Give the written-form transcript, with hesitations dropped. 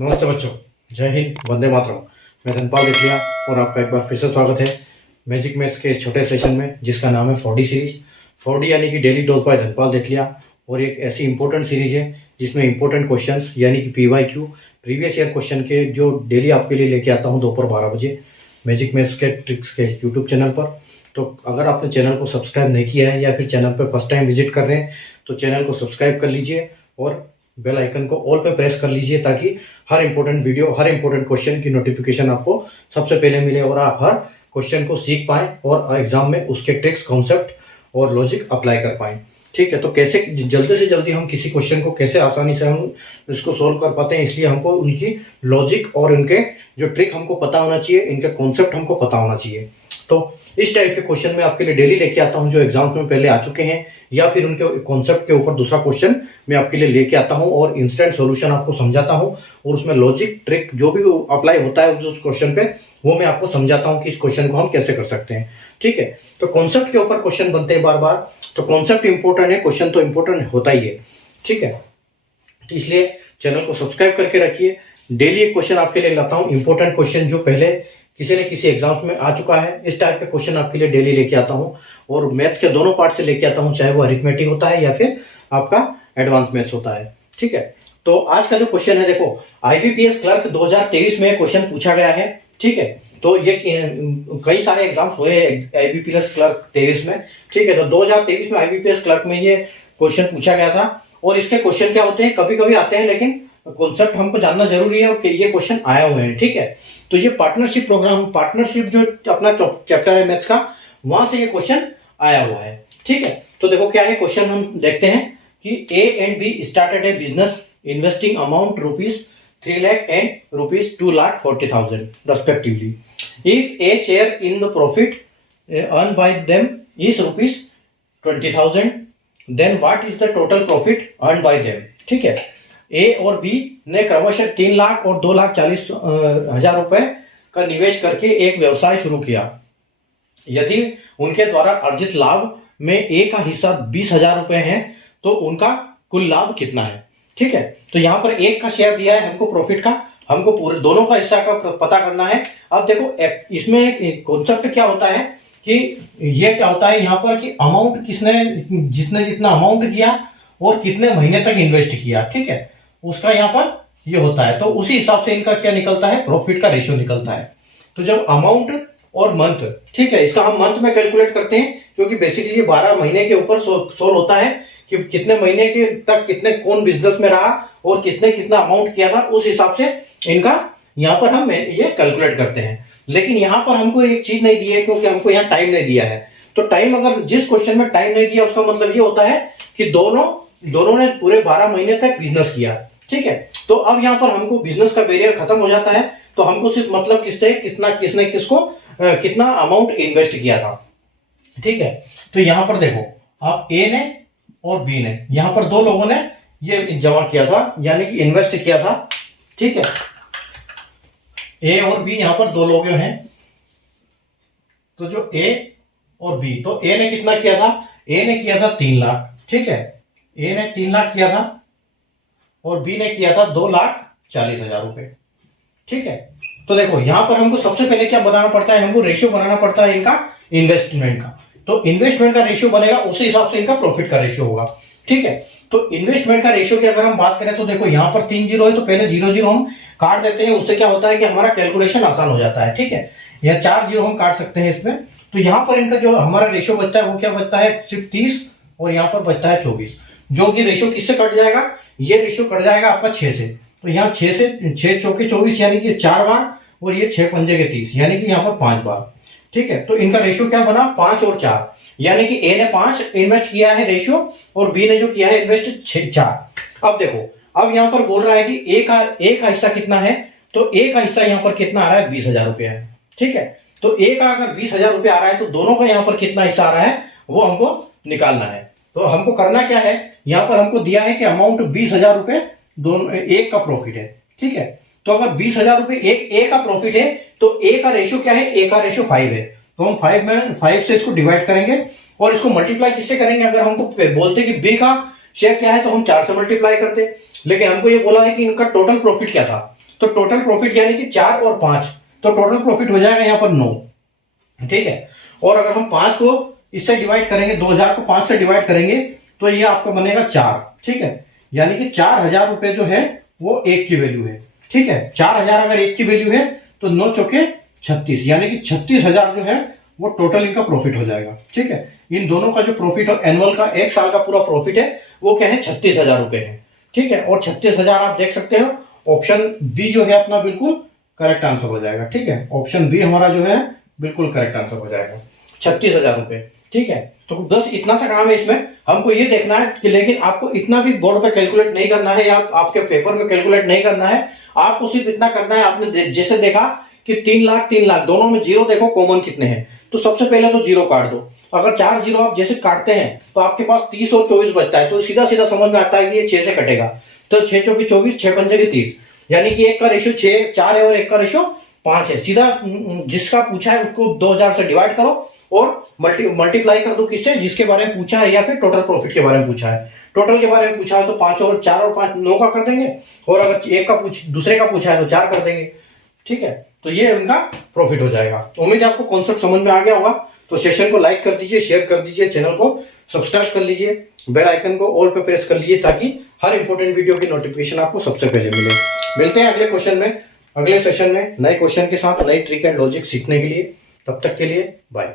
नमस्ते बच्चों, जय हिंद, वंदे मातरम। मैं धनपाल देखलिया और आपका एक बार फिर से स्वागत है मैजिक मैथ्स के इस छोटे सेशन में जिसका नाम है 4D सीरीज। 4D यानी कि डेली डोज बाय धनपाल देखलिया, और एक ऐसी इंपॉर्टेंट सीरीज है जिसमें इंपॉर्टेंट क्वेश्चंस यानी कि PYQ प्रीवियस ईयर क्वेश्चन के जो डेली आपके लिए लेके आता हूँ दोपहर 12 बजे मैजिक मैथ्स के ट्रिक्स के यूट्यूब चैनल पर। तो अगर आपने चैनल को सब्सक्राइब नहीं किया है या फिर चैनल पर फर्स्ट टाइम विजिट कर रहे हैं तो चैनल को सब्सक्राइब कर लीजिए और बेल आइकन को ऑल पे प्रेस कर लीजिए ताकि हर इंपॉर्टेंट वीडियो, हर इंपॉर्टेंट क्वेश्चन की नोटिफिकेशन आपको सबसे पहले मिले और आप हर क्वेश्चन को सीख पाएं और एग्जाम में उसके ट्रिक्स, कॉन्सेप्ट और लॉजिक अप्लाई कर पाएं। ठीक है, तो कैसे जल्दी से जल्दी हम किसी क्वेश्चन को कैसे आसानी से हम इसको सोल्व कर पाते हैं, इसलिए हमको उनकी लॉजिक और उनके जो ट्रिक हमको पता होना चाहिए, इनके कॉन्सेप्ट हमको पता होना चाहिए। तो इस टाइप के क्वेश्चन मैं आपके लिए डेली लेके आता हूं जो एग्जाम्स में पहले आ चुके हैं, या फिर उनके कॉन्सेप्ट के ऊपर दूसरा क्वेश्चन मैं आपके लिए लेके आता हूं और इंस्टेंट सॉल्यूशन आपको समझाता हूं और उसमें लॉजिक, ट्रिक जो भी अप्लाई होता है उस क्वेश्चन पे वो मैं आपको समझाता हूं कि इस क्वेश्चन को हम कैसे कर सकते हैं। ठीक है, तो कॉन्सेप्ट के ऊपर क्वेश्चन बनते हैं बार बार, तो कॉन्सेप्ट इंपॉर्टेंट है, क्वेश्चन तो इंपॉर्टेंट होता ही है। ठीक है, तो इसलिए चैनल को सब्सक्राइब करके रखिए। डेली एक क्वेश्चन आपके लिए लाता हूं, इंपॉर्टेंट क्वेश्चन जो पहले किसी न किसी एग्जाम्स में आ चुका है, इस टाइप के क्वेश्चन आपके लिए डेली लेके आता हूं और मैथ्स के दोनों पार्ट से लेके आता हूं, चाहे वो अरिथमेटिक होता है या फिर आपका एडवांस मैथ्स होता है। ठीक है, तो आज का जो क्वेश्चन है, देखो IBPS क्लर्क 2023 में क्वेश्चन पूछा गया है। ठीक है, तो ये कई सारे एग्जाम्स हुए हैं IBPS क्लर्क 23 में। ठीक है, तो 2023 में IBPS क्लर्क में ये क्वेश्चन पूछा गया था और इसके क्वेश्चन क्या होते हैं, कभी कभी आते हैं लेकिन कॉन्सेप्ट हमको जानना जरूरी है और ये क्वेश्चन आया हुए हैं। ठीक है, तो ये पार्टनरशिप प्रोग्राम, पार्टनरशिप जो अपना चैप्टर है मैथ्स का, वहां से ये क्वेश्चन आया हुआ है। ठीक है, तो देखो क्या है क्वेश्चन, हम देखते हैं कि A and B started A business investing amount ₹3 lakh and ₹2,40,000 respectively. If A share in the profit earned by them is ₹20,000, then what is the total profit earned by them? ठीक है, A और B ने क्रमशः 3 लाख और 2,40,000 रुपए का निवेश करके एक व्यवसाय शुरू किया। यदि उनके द्वारा अर्जित लाभ में A का हिस्सा 20,000 रुपए है तो उनका कुल लाभ कितना है। ठीक है, तो यहाँ पर एक का शेयर दिया है हमको प्रॉफिट का, हमको पूरे दोनों का हिस्सा का पता करना है। अब देखो इसमें कॉन्सेप्ट क्या होता है कि ये क्या होता है यहाँ पर कि अमाउंट जिसने जितना अमाउंट किया और कितने महीने तक इन्वेस्ट किया, ठीक है, उसका यहाँ पर ये होता है। तो उसी हिसाब से इनका क्या निकलता है, प्रॉफिट का रेशियो निकलता है। तो जब अमाउंट और मंथ, ठीक है, इसका हम मंथ में कैलकुलेट करते हैं क्योंकि बेसिकली ये 12 महीने के ऊपर सोल्व होता है कि कितने महीने के तक कितने कौन बिजनेस में रहा और किसने कितना अमाउंट किया था, उस हिसाब से इनका यहाँ पर हम ये कैलकुलेट करते हैं। लेकिन यहाँ पर हमको एक चीज नहीं दी है क्योंकि हमको यहाँ टाइम नहीं दिया है। तो टाइम, अगर जिस क्वेश्चन में टाइम नहीं दिया उसका मतलब ये होता है कि दोनों ने पूरे 12 महीने तक बिजनेस किया। ठीक है, तो अब यहाँ पर हमको बिजनेस का बैरियर खत्म हो जाता है, तो हमको सिर्फ मतलब किसने किसको कितना अमाउंट इन्वेस्ट किया था। ठीक है, तो यहाँ पर देखो आप A ने और B ने, यहाँ पर दो लोगों ने ये जमा किया था यानी कि इन्वेस्ट किया था। ठीक है, A और B यहाँ पर दो लोग हैं, तो जो A और B, तो A ने कितना किया था, A ने किया था 3 लाख। ठीक है, A ने 3 लाख किया था और B ने किया था 2,40,000 रुपए। ठीक है, तो देखो यहाँ पर हमको सबसे पहले क्या बनाना पड़ता है, हमको रेशियो बनाना पड़ता है इनका इन्वेस्टमेंट का। तो इन्वेस्टमेंट का रेशियो बनेगा, उसी हिसाब से इनका प्रॉफिट का रेशियो होगा। ठीक है, तो इन्वेस्टमेंट का रेशियो की अगर हम बात करें तो देखो यहाँ पर 3 जीरो है तो पहले 0 हम काट देते हैं, उससे क्या होता है कि हमारा कैलकुलेशन आसान हो जाता है। ठीक है, या 4 जीरो हम काट सकते हैं इसमें। तो यहाँ पर इनका जो हमारा रेशियो बचता है वो क्या बचता है, सिर्फ 30 और यहाँ पर बचता है 24, जो कि रेशियो किससे कट जाएगा, ये रेशियो कट जाएगा आपका 6 से। तो यहाँ 6 से 6 चौके 24 यानी कि 4 बार, और ये 6 पंजे के 30 यानी कि यहाँ पर 5 बार। ठीक है, तो इनका रेशियो क्या बना, 5 और 4, यानी कि A ने 5 इन्वेस्ट किया है रेशियो और B ने जो किया है इन्वेस्ट 4। अब देखो, अब यहाँ पर बोल रहा है कि A का हिस्सा कितना है, तो A का हिस्सा यहाँ पर कितना आ रहा है, 20,000 रुपये है। ठीक है, तो A का अगर 20,000 रुपये आ रहा है तो दोनों का यहाँ पर कितना हिस्सा आ रहा है वो हमको निकालना है। तो हमको करना क्या है, यहाँ पर हमको दिया है कि अमाउंट 20,000 रुपये दोनों एक का प्रॉफिट है। ठीक है, तो अगर 20,000 रुपये एक A का प्रॉफिट है तो A का रेशियो क्या है, A का रेशियो 5 है, तो हम 5 से इसको डिवाइड करेंगे और इसको मल्टीप्लाई किससे करेंगे, अगर हमको बोलते कि B का शेयर क्या है तो हम 4 से मल्टीप्लाई करते, लेकिन हमको ये बोला है कि इनका टोटल प्रॉफिट क्या था, तो टोटल प्रॉफिट यानी कि 4 और 5, तो टोटल प्रॉफिट हो जाएगा यहाँ पर 9, ठीक है। और अगर हम 5 को इससे डिवाइड करेंगे, 2000 को 5 से डिवाइड करेंगे तो ये आपका बनेगा 4, ठीक है। यानी कि 4000 रुपए जो है वो 1 की वैल्यू है, ठीक है। 4000 अगर 1 की वैल्यू है तो 9 चौके 36, यानी कि 36,000 जो है वो टोटल इनका प्रॉफिट हो जाएगा, ठीक है। इन दोनों का जो प्रॉफिट है एनुअल का, एक साल का पूरा प्रॉफिट है वो क्या है 36,000 रुपए है, ठीक है। और 36,000 आप देख सकते हो, ऑप्शन बी जो है अपना बिल्कुल करेक्ट आंसर हो जाएगा, ठीक है। ऑप्शन बी हमारा जो है बिल्कुल करेक्ट आंसर हो जाएगा, 36,000 रुपए, ठीक है। तो बस इतना सा काम है इसमें, हमको ये देखना है कि, लेकिन आपको इतना भी बोर्ड पे कैलकुलेट नहीं करना है या आपके पेपर में कैलकुलेट नहीं करना है, आपको सिर्फ इतना करना है, आपने जैसे देखा कि 3 लाख 3 लाख दोनों में जीरो देखो कॉमन कितने हैं, तो सबसे पहले तो जीरो काट दो। अगर 4 जीरो आप जैसे काटते हैं तो आपके पास 30 और 24 बचता है, तो सीधा सीधा समझ में आता है कि ये 6 से कटेगा, तो 6 चौकी 24, 6 पंजे की 30, यानी कि 1 का रेशियो 6 4 है और 1 का रेशियो 5 है। सीधा जिसका पूछा है उसको 2000 से डिवाइड करो और मल्टीप्लाई कर दो किससे, जिसके बारे में पूछा है या फिर टोटल प्रॉफिट के बारे में पूछा है। टोटल के बारे में पूछा है तो 5 और 4 और 5 9 का कर देंगे, और अगर एक का दूसरे का पूछा है तो 4 कर देंगे, ठीक है। तो ये उनका प्रॉफिट हो जाएगा। उम्मीद है आपको कॉन्सेप्ट समझ में आ गया होगा। तो सेशन को लाइक कर दीजिए, शेयर कर दीजिए, चैनल को सब्सक्राइब कर लीजिए, बेल आइकन को ऑल पे प्रेस कर लीजिए ताकि हर इंपॉर्टेंट वीडियो की नोटिफिकेशन आपको सबसे पहले मिले। मिलते हैं अगले क्वेश्चन में, अगले सेशन में नए क्वेश्चन के साथ, नई ट्रिक एंड लॉजिक सीखने के लिए। तब तक के लिए बाय।